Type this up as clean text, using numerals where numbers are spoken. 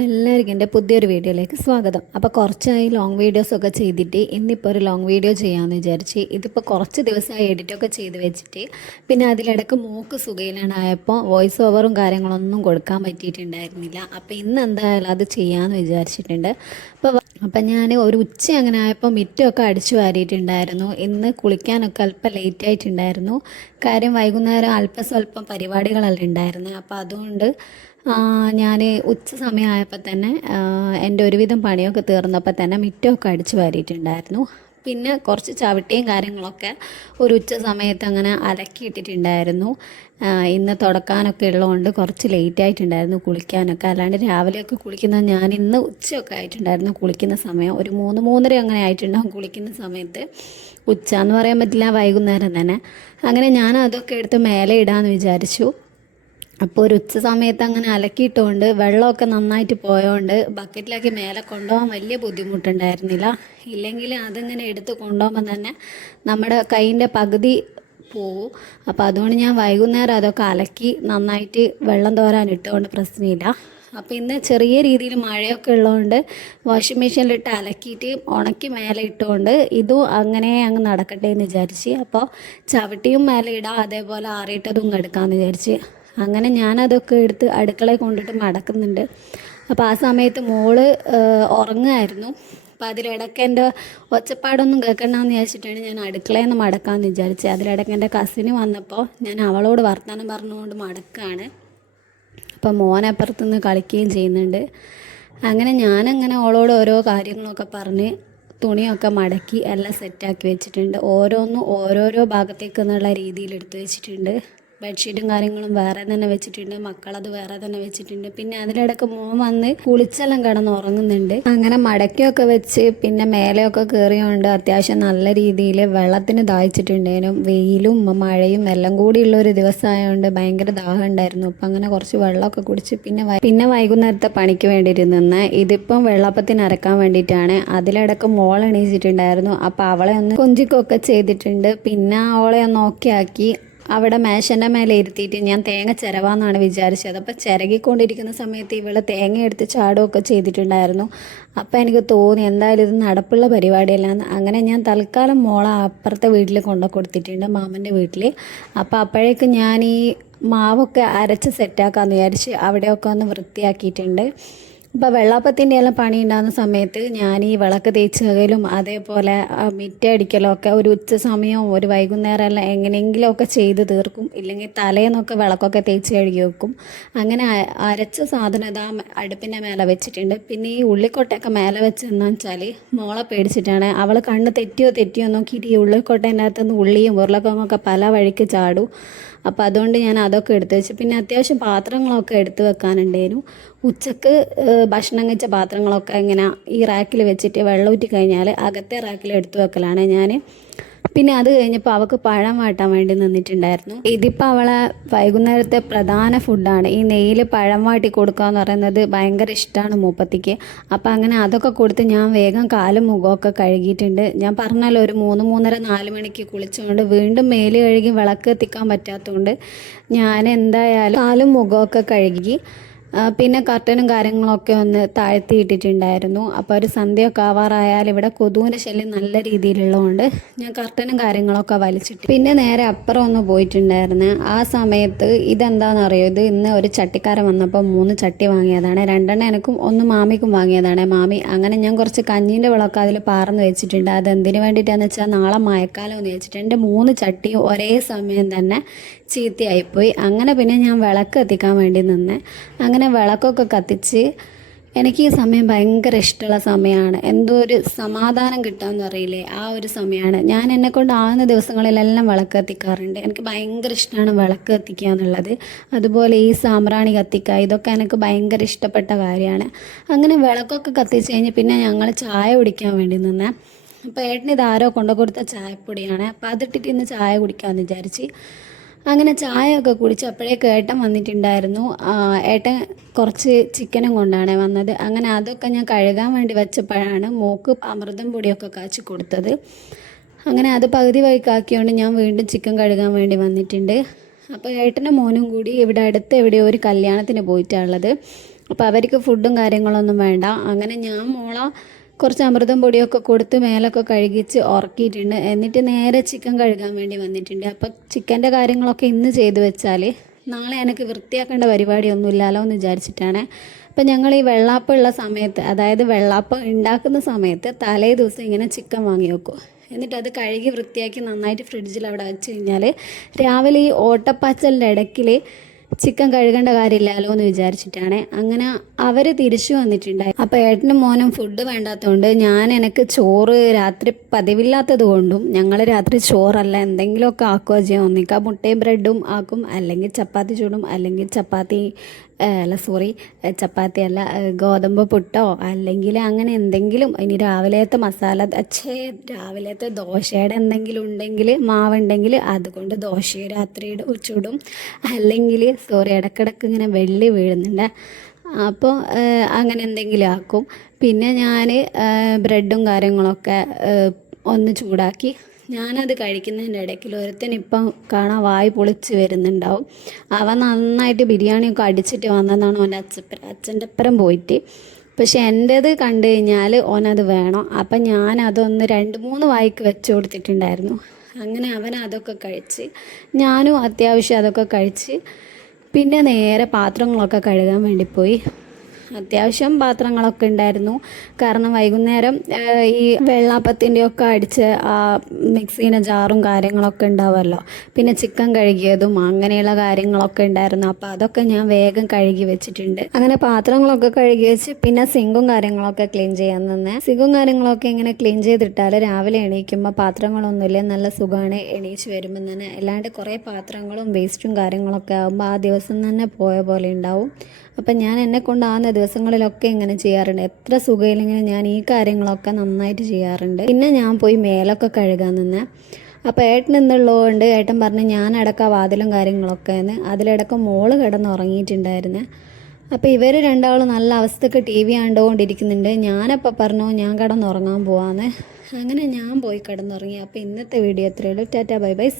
എല്ലാവർക്കും എൻ്റെ പുതിയൊരു വീഡിയോയിലേക്ക് സ്വാഗതം. അപ്പോൾ കുറച്ചായി ലോങ് വീഡിയോസൊക്കെ ചെയ്തിട്ട് ഇന്നിപ്പോൾ ഒരു ലോങ് വീഡിയോ ചെയ്യാമെന്ന് വിചാരിച്ച്. ഇതിപ്പോൾ കുറച്ച് ദിവസമായി എഡിറ്റൊക്കെ ചെയ്ത് വെച്ചിട്ട് പിന്നെ അതിലിടക്ക് മൂക്ക് സുഖയിലാണ്ടായപ്പോൾ വോയിസ് ഓവറും കാര്യങ്ങളൊന്നും കൊടുക്കാൻ പറ്റിയിട്ടുണ്ടായിരുന്നില്ല. അപ്പോൾ ഇന്ന് എന്തായാലും അത് ചെയ്യാമെന്ന് വിചാരിച്ചിട്ടുണ്ട്. അപ്പം ഞാൻ ഒരു ഉച്ച അങ്ങനെ ആയപ്പോൾ മിറ്റമൊക്കെ അടിച്ചു വാരിയിട്ടുണ്ടായിരുന്നു. ഇന്ന് കുളിക്കാനൊക്കെ അല്പം ലേറ്റ് ആയിട്ടുണ്ടായിരുന്നു. കാര്യം വൈകുന്നേരം അല്പസ്വല്പം പരിപാടികളെല്ലാം ഉണ്ടായിരുന്നു. അപ്പോൾ അതുകൊണ്ട് ഞാൻ ഉച്ച സമയമായപ്പോൾ തന്നെ എൻ്റെ ഒരുവിധം പണിയൊക്കെ തീർന്നപ്പോൾ തന്നെ മിറ്റമൊക്കെ അടിച്ചു വാരിയിട്ടുണ്ടായിരുന്നു. പിന്നെ കുറച്ച് ചവിട്ടിയും കാര്യങ്ങളൊക്കെ ഒരു ഉച്ച സമയത്ത് അങ്ങനെ അലക്കിയിട്ടിട്ടുണ്ടായിരുന്നു. ഇന്ന് തുടക്കാനൊക്കെ ഉള്ളതുകൊണ്ട് കുറച്ച് ലേറ്റ് ആയിട്ടുണ്ടായിരുന്നു കുളിക്കാനൊക്കെ. അല്ലാണ്ട് രാവിലെയൊക്കെ കുളിക്കുന്നത് ഞാൻ ഇന്ന് ഉച്ചയൊക്കെ ആയിട്ടുണ്ടായിരുന്നു കുളിക്കുന്ന സമയം. ഒരു 3-3:30 അങ്ങനെ ആയിട്ടുണ്ടാകും കുളിക്കുന്ന സമയത്ത്. ഉച്ച എന്ന് പറയാൻ പറ്റില്ല, വൈകുന്നേരം തന്നെ. അങ്ങനെ ഞാൻ അതൊക്കെ എടുത്ത് മേലെ ഇടാമെന്ന് വിചാരിച്ചു. അപ്പോൾ ഒരു ഉച്ച സമയത്ത് അങ്ങനെ അലക്കിയിട്ടുകൊണ്ട് വെള്ളമൊക്കെ നന്നായിട്ട് പോയതുകൊണ്ട് ബക്കറ്റിലാക്കി മേലെ കൊണ്ടുപോകാൻ വലിയ ബുദ്ധിമുട്ടുണ്ടായിരുന്നില്ല. ഇല്ലെങ്കിൽ അതിങ്ങനെ എടുത്ത് കൊണ്ടുപോകുമ്പോൾ തന്നെ നമ്മുടെ കൈയിൻ്റെ പകുതി പോവും. അപ്പോൾ അതുകൊണ്ട് ഞാൻ വൈകുന്നേരം അതൊക്കെ അലക്കി നന്നായിട്ട് വെള്ളം തോരാൻ ഇട്ടുകൊണ്ട് പ്രശ്നമില്ല. അപ്പോൾ ഇന്ന് ചെറിയ രീതിയിൽ മഴയൊക്കെ ഉള്ളതുകൊണ്ട് വാഷിംഗ് മെഷീനിലിട്ട് അലക്കിയിട്ട് ഉണക്കി മേലെ ഇട്ടുകൊണ്ട് ഇതും അങ്ങനെ അങ്ങ് നടക്കട്ടെ എന്ന് വിചാരിച്ച്. അപ്പോൾ ചവിട്ടിയും മേലെ ഇടാം, അതേപോലെ ആറിയിട്ടതും എടുക്കാമെന്ന് വിചാരിച്ച്. അങ്ങനെ ഞാനതൊക്കെ എടുത്ത് അടുക്കളയിൽ കൊണ്ടിട്ട് മടക്കുന്നുണ്ട്. അപ്പോൾ ആ സമയത്ത് മോള് ഉറങ്ങുമായിരുന്നു. അപ്പോൾ അതിലിടയ്ക്ക് എൻ്റെ ഒച്ചപ്പാടൊന്നും കേൾക്കണമെന്ന് വിചാരിച്ചിട്ടാണ് ഞാൻ അടുക്കളയിൽ നിന്ന് മടക്കാമെന്ന് വിചാരിച്ചത്. അതിലിടയ്ക്ക് എൻ്റെ കസിന് വന്നപ്പോൾ ഞാൻ അവളോട് വർത്തമാനം പറഞ്ഞുകൊണ്ട് മടക്കുകയാണ്. അപ്പോൾ മോനപ്പുറത്തുനിന്ന് കളിക്കുകയും ചെയ്യുന്നുണ്ട്. അങ്ങനെ ഞാനങ്ങനെ അവളോട് ഓരോ കാര്യങ്ങളൊക്കെ പറഞ്ഞ് തുണിയൊക്കെ മടക്കി എല്ലാം സെറ്റാക്കി വെച്ചിട്ടുണ്ട്. ഓരോന്നും ഓരോരോ ഭാഗത്തേക്ക് എന്നുള്ള രീതിയിൽ എടുത്തു വെച്ചിട്ടുണ്ട്. ബെഡ്ഷീറ്റും കാര്യങ്ങളും വേറെ തന്നെ വെച്ചിട്ടുണ്ട്, മക്കളത് വേറെ തന്നെ വെച്ചിട്ടുണ്ട്. പിന്നെ അതിലിടക്ക് മോൻ വന്ന് കുളിച്ചെല്ലാം കിടന്ന് ഉറങ്ങുന്നുണ്ട്. അങ്ങനെ മടക്കിയൊക്കെ വെച്ച് പിന്നെ മേലെയൊക്കെ കയറിയോണ്ട് അത്യാവശ്യം നല്ല രീതിയിൽ വെള്ളത്തിന് ദാഹിച്ചിട്ടുണ്ടേനും. വെയിലും മഴയും എല്ലാം കൂടിയുള്ള ഒരു ദിവസമായതുകൊണ്ട് ഭയങ്കര ദാഹം ഉണ്ടായിരുന്നു. അപ്പം അങ്ങനെ കുറച്ച് വെള്ളമൊക്കെ കുടിച്ച് പിന്നെ വൈകുന്നേരത്തെ പണിക്ക് വേണ്ടിയിട്ട് നിന്ന് ഇതിപ്പം വെള്ളപ്പത്തിന് അരക്കാൻ വേണ്ടിയിട്ടാണ്. അതിലിടക്ക് മോൾ എണീച്ചിട്ടുണ്ടായിരുന്നു. അപ്പോൾ അവളെ ഒന്ന് കൊഞ്ചിക്കൊക്കെ ചെയ്തിട്ടുണ്ട്. പിന്നെ അവളെ ഒന്ന് ഓക്കെ ആക്കി അവിടെ മേശൻ്റെ മേലെ ഇരുത്തിയിട്ട് ഞാൻ തേങ്ങ ചിരവാന്നാണ് വിചാരിച്ചത്. അപ്പോൾ ചിരകിക്കൊണ്ടിരിക്കുന്ന സമയത്ത് ഇവള് തേങ്ങ എടുത്ത് ചാടുകയൊക്കെ ചെയ്തിട്ടുണ്ടായിരുന്നു. അപ്പോൾ എനിക്ക് തോന്നി എന്തായാലും ഇത് നടപ്പുള്ള പരിപാടിയല്ലാന്ന്. അങ്ങനെ ഞാൻ തൽക്കാലം മോളെ അപ്പുറത്തെ വീട്ടിൽ കൊണ്ടു കൊടുത്തിട്ടുണ്ട്, മാമൻ്റെ വീട്ടിൽ. അപ്പോൾ അപ്പോഴേക്കും ഞാൻ ഈ മാവൊക്കെ അരച്ച് സെറ്റാക്കാമെന്ന് വിചാരിച്ച് അവിടെയൊക്കെ ഒന്ന് വൃത്തിയാക്കിയിട്ടുണ്ട്. അപ്പോൾ വെള്ളാപ്പത്തിൻ്റെ എല്ലാം പണി ഉണ്ടാകുന്ന സമയത്ത് ഞാൻ ഈ വിളക്ക് തേച്ച് കകയിലും അതേപോലെ മിറ്റടിക്കലും ഒക്കെ ഒരു ഉച്ച സമയവും ഒരു വൈകുന്നേരം എല്ലാം എങ്ങനെയെങ്കിലുമൊക്കെ ചെയ്ത് തീർക്കും. ഇല്ലെങ്കിൽ തലേന്നൊക്കെ വിളക്കൊക്കെ തേച്ച് കഴുകി വെക്കും. അങ്ങനെ അരച്ച സാധനം ഇതാ അടുപ്പിൻ്റെ മേലെ വെച്ചിട്ടുണ്ട്. പിന്നെ ഈ ഉള്ളിക്കൊട്ടയൊക്കെ മേലെ വെച്ചെന്നു വെച്ചാൽ മോളെ പേടിച്ചിട്ടാണ്. അവൾ കണ്ണ് തെറ്റിയോ നോക്കിയിട്ട് ഈ ഉള്ളിക്കൊട്ടേൻ്റെ അകത്തുനിന്ന് ഉള്ളിയും ഉരുളക്കിഴങ്ങൊക്കെ പല വഴിക്ക് ചാടും. അപ്പോൾ അതുകൊണ്ട് ഞാൻ അതൊക്കെ എടുത്ത് വെച്ചു. പിന്നെ അത്യാവശ്യം പാത്രങ്ങളൊക്കെ എടുത്ത് വെക്കാനുണ്ടായിരുന്നു. ഉച്ചക്ക് ഭക്ഷണം കഴിച്ച പാത്രങ്ങളൊക്കെ ഇങ്ങനെ ഈ റാക്കിൽ വെച്ചിട്ട് വെള്ളം ഊറ്റി കഴിഞ്ഞാൽ അകത്തെ റാക്കിൽ എടുത്ത് വെക്കലാണ് ഞാൻ. പിന്നെ അത് കഴിഞ്ഞപ്പോൾ അവൾക്ക് പഴം വാട്ടാൻ വേണ്ടി നിന്നിട്ടുണ്ടായിരുന്നു. ഇതിപ്പോൾ അവളെ വൈകുന്നേരത്തെ പ്രധാന ഫുഡാണ്. ഈ നെയ്യിൽ പഴം വാട്ടി കൊടുക്കുക എന്ന് പറയുന്നത് ഭയങ്കര ഇഷ്ടമാണ് മൂപ്പത്തിക്ക്. അപ്പോൾ അങ്ങനെ അതൊക്കെ കൊടുത്ത് ഞാൻ വേഗം കാലും മുഖമൊക്കെ കഴുകിയിട്ടുണ്ട്. ഞാൻ പറഞ്ഞല്ലോ ഒരു 3-3:30-4 മണിക്ക് കുളിച്ചുകൊണ്ട് വീണ്ടും മേല് കഴുകി വിളക്ക് എത്തിക്കാൻ പറ്റാത്തതുകൊണ്ട് ഞാൻ എന്തായാലും കാലും മുഖമൊക്കെ കഴുകി പിന്നെ കർട്ടനും കാര്യങ്ങളൊക്കെ ഒന്ന് താഴ്ത്തിയിട്ടിട്ടുണ്ടായിരുന്നു. അപ്പോൾ ഒരു സന്ധ്യയൊക്കെ ആവാറായാൽ ഇവിടെ കൊതുവിൻ്റെ ശല്യം നല്ല രീതിയിലുള്ളതുകൊണ്ട് ഞാൻ കർട്ടനും കാര്യങ്ങളൊക്കെ വലിച്ചിട്ട് പിന്നെ നേരെ അപ്പുറം ഒന്ന് പോയിട്ടുണ്ടായിരുന്നു. ആ സമയത്ത് ഇതെന്താണെന്നറിയോ, ഇത് ഇന്ന് ഒരു ചട്ടിക്കാരൻ വന്നപ്പോൾ 3 ചട്ടി വാങ്ങിയതാണ്. 2 എനിക്കും 1 മാമിക്കും വാങ്ങിയതാണ്. മാമി അങ്ങനെ ഞാൻ കുറച്ച് കഞ്ഞീൻ്റെ വിളക്ക് അതിൽ പാർന്ന് വെച്ചിട്ടുണ്ട്. അതെന്തിനു വേണ്ടിയിട്ടാണെന്ന് വെച്ചാൽ നാളെ മഴക്കാലം എന്ന് വെച്ചിട്ട് എൻ്റെ 3 ചട്ടി ഒരേ സമയം തന്നെ ചീത്തയായിപ്പോയി. അങ്ങനെ പിന്നെ ഞാൻ വിളക്ക് എത്തിക്കാൻ വേണ്ടി നിന്ന് അങ്ങനെ വിളക്കൊക്കെ കത്തിച്ച് എനിക്ക് ഈ സമയം ഭയങ്കര ഇഷ്ടമുള്ള സമയമാണ്. എന്തോ ഒരു സമാധാനം കിട്ടാമെന്ന് അറിയില്ലേ, ആ ഒരു സമയമാണ്. ഞാൻ എന്നെക്കൊണ്ട് ആവുന്ന ദിവസങ്ങളിലെല്ലാം വിളക്ക് കത്തിക്കാറുണ്ട്. എനിക്ക് ഭയങ്കര ഇഷ്ടമാണ് വിളക്ക് കത്തിക്കുക എന്നുള്ളത്. അതുപോലെ ഈ സാമ്പ്രാണി കത്തിക്കുക, ഇതൊക്കെ എനിക്ക് ഭയങ്കര ഇഷ്ടപ്പെട്ട കാര്യമാണ്. അങ്ങനെ വിളക്കൊക്കെ കത്തിച്ച് കഴിഞ്ഞ് പിന്നെ ഞങ്ങൾ ചായ കുടിക്കാൻ വേണ്ടി നിന്നേ. അപ്പോൾ ഏട്ടന് ഇതാരോ കൊണ്ടു കൊടുത്ത ചായപ്പൊടിയാണ്. അപ്പോൾ അതിട്ടിട്ട് ഇന്ന് ചായ കുടിക്കാമെന്ന് വിചാരിച്ച് അങ്ങനെ ചായയൊക്കെ കുടിച്ച് അപ്പോഴേക്ക് ഏട്ടൻ വന്നിട്ടുണ്ടായിരുന്നു. ഏട്ടൻ കുറച്ച് ചിക്കനും കൊണ്ടാണ് വന്നത്. അങ്ങനെ അതൊക്കെ ഞാൻ കഴുകാൻ വേണ്ടി വെച്ചപ്പോഴാണ് മോക്ക് അമൃതം പൊടിയൊക്കെ കാച്ചി കൊടുത്തത്. അങ്ങനെ അത് പകുതി വഴിക്കാക്കിയോണ്ട് ഞാൻ വീണ്ടും ചിക്കൻ കഴുകാൻ വേണ്ടി വന്നിട്ടുണ്ട്. അപ്പോൾ ഏട്ടനും മോനും കൂടി ഇവിടെ അടുത്ത് എവിടെയോ ഒരു കല്യാണത്തിന് പോയിട്ടുള്ളത്. അപ്പോൾ അവർക്ക് ഫുഡും കാര്യങ്ങളൊന്നും വേണ്ട. അങ്ങനെ ഞാൻ മോളെ കുറച്ച് അമൃതം പൊടിയൊക്കെ കൊടുത്ത് മേലൊക്കെ കഴുകിച്ച് ഉറക്കിയിട്ടുണ്ട്. എന്നിട്ട് നേരെ ചിക്കൻ കഴുകാൻ വേണ്ടി വന്നിട്ടുണ്ട്. അപ്പോൾ ചിക്കൻ്റെ കാര്യങ്ങളൊക്കെ ഇന്ന് ചെയ്ത് വെച്ചാൽ നാളെ എനിക്ക് വൃത്തിയാക്കേണ്ട പരിപാടിയൊന്നുമില്ലല്ലോ എന്ന് വിചാരിച്ചിട്ടാണ്. അപ്പം ഞങ്ങൾ ഈ വെള്ളാപ്പം ഉള്ള സമയത്ത്, അതായത് വെള്ളാപ്പം ഉണ്ടാക്കുന്ന സമയത്ത് തലേ ദിവസം ഇങ്ങനെ ചിക്കൻ വാങ്ങി വെക്കും. എന്നിട്ട് അത് കഴുകി വൃത്തിയാക്കി നന്നായിട്ട് ഫ്രിഡ്ജിൽ അവിടെ വെച്ച് കഴിഞ്ഞാൽ രാവിലെ ഈ ഓട്ടപ്പാച്ചലിൻ്റെ ഇടയ്ക്കിൽ ചിക്കൻ കഴുകേണ്ട കാര്യമില്ലല്ലോ എന്ന് വിചാരിച്ചിട്ടാണ്. അങ്ങനെ അവർ തിരിച്ചു വന്നിട്ടുണ്ടായി. അപ്പോൾ ഏട്ടനും മോനും ഫുഡ് വേണ്ടാത്തതുകൊണ്ട് എനിക്ക് ചോറ് രാത്രി പതിവില്ലാത്തത് കൊണ്ടും ഞങ്ങൾ രാത്രി ചോറല്ല എന്തെങ്കിലുമൊക്കെ ആക്കുകയോ ചെയ്യാം. ഒന്നിക്കുക മുട്ടയും ബ്രെഡും ആക്കും, അല്ലെങ്കിൽ ചപ്പാത്തി ചൂടും, അല്ലെങ്കിൽ ചപ്പാത്തി അല്ല ഗോതമ്പ് പുട്ടോ, അല്ലെങ്കിൽ അങ്ങനെ എന്തെങ്കിലും. ഇനി രാവിലത്തെ രാവിലത്തെ ദോശയുടെ എന്തെങ്കിലും ഉണ്ടെങ്കിൽ, മാവുണ്ടെങ്കിൽ അതുകൊണ്ട് ദോശ രാത്രി ചൂടും, അല്ലെങ്കിൽ ഇടക്കിടക്ക് ഇങ്ങനെ വെള്ളി വീഴുന്നുണ്ട്. അപ്പോൾ അങ്ങനെ എന്തെങ്കിലും ആക്കും. പിന്നെ ഞാൻ ബ്രെഡും കാര്യങ്ങളൊക്കെ ഒന്ന് ചൂടാക്കി ഞാനത് കഴിക്കുന്നതിൻ്റെ ഇടയ്ക്ക് ഒരുത്തൻ ഇപ്പം കാണാൻ വായി പൊളിച്ച് വരുന്നുണ്ടാവും. അവൻ നന്നായിട്ട് ബിരിയാണിയൊക്കെ അടിച്ചിട്ട് വന്നതാണ് ഓൻ്റെ അച്ഛൻ്റെ അപ്പുറം പോയിട്ട്. പക്ഷെ എൻ്റേത് കണ്ടു കഴിഞ്ഞാൽ ഓനത് വേണം. അപ്പം ഞാൻ അതൊന്ന് 2-3 വായിക്ക് വെച്ച് കൊടുത്തിട്ടുണ്ടായിരുന്നു. അങ്ങനെ അവൻ അതൊക്കെ കഴിച്ച്, ഞാനും അത്യാവശ്യം അതൊക്കെ കഴിച്ച് പിന്നെ നേരെ പാത്രങ്ങളൊക്കെ കഴുകാൻ വേണ്ടി പോയി. അത്യാവശ്യം പാത്രങ്ങളൊക്കെ ഉണ്ടായിരുന്നു. കാരണം വൈകുന്നേരം ഈ വെള്ളാപ്പത്തിൻ്റെയൊക്കെ അടിച്ച് ആ മിക്സീൻ്റെ ജാറും കാര്യങ്ങളൊക്കെ ഉണ്ടാവുമല്ലോ. പിന്നെ ചിക്കൻ കഴുകിയതും അങ്ങനെയുള്ള കാര്യങ്ങളൊക്കെ ഉണ്ടായിരുന്നു. അപ്പോൾ അതൊക്കെ ഞാൻ വേഗം കഴുകി വെച്ചിട്ടുണ്ട്. അങ്ങനെ പാത്രങ്ങളൊക്കെ കഴുകി വെച്ച് പിന്നെ സിങ്കും കാര്യങ്ങളൊക്കെ ക്ലീൻ ചെയ്യാൻ തന്നെ. സിങ്കും കാര്യങ്ങളൊക്കെ ഇങ്ങനെ ക്ലീൻ ചെയ്തിട്ടാൽ രാവിലെ എണീക്കുമ്പോൾ പാത്രങ്ങളൊന്നുമില്ല, നല്ല സുഖമാണ് എണീച്ച് വരുമ്പോൾ തന്നെ. അല്ലാണ്ട് കുറേ പാത്രങ്ങളും വേസ്റ്റും കാര്യങ്ങളൊക്കെ ആകുമ്പോൾ ആ ദിവസം തന്നെ പോയ പോലെ ഉണ്ടാവും. അപ്പം ഞാൻ എന്നെക്കൊണ്ടാകുന്ന ദിവസങ്ങളിലൊക്കെ ഇങ്ങനെ ചെയ്യാറുണ്ട്. എത്ര സുഖമില്ലെങ്കിലും ഞാൻ ഈ കാര്യങ്ങളൊക്കെ നന്നായിട്ട് ചെയ്യാറുണ്ട്. പിന്നെ ഞാൻ പോയി മേലൊക്കെ കഴുകാൻ നിന്ന്. അപ്പോൾ ഏട്ടൻ എന്നുള്ളതുകൊണ്ട് ഏട്ടൻ പറഞ്ഞ് ഞാൻ അടക്കം വാതിലും കാര്യങ്ങളൊക്കെ എന്ന്. അതിലിടക്ക് മോള് കിടന്നുറങ്ങിയിട്ടുണ്ടായിരുന്നു. അപ്പോൾ ഇവർ രണ്ടാളും നല്ല അവസ്ഥക്ക് TV കണ്ടുകൊണ്ടിരിക്കുന്നുണ്ട്. ഞാനപ്പോൾ പറഞ്ഞു ഞാൻ കിടന്നുറങ്ങാൻ പോവാന്ന്. അങ്ങനെ ഞാൻ പോയി കിടന്നുറങ്ങി. അപ്പോൾ ഇന്നത്തെ വീഡിയോ എത്രയുള്ളൂ. Tata bye by.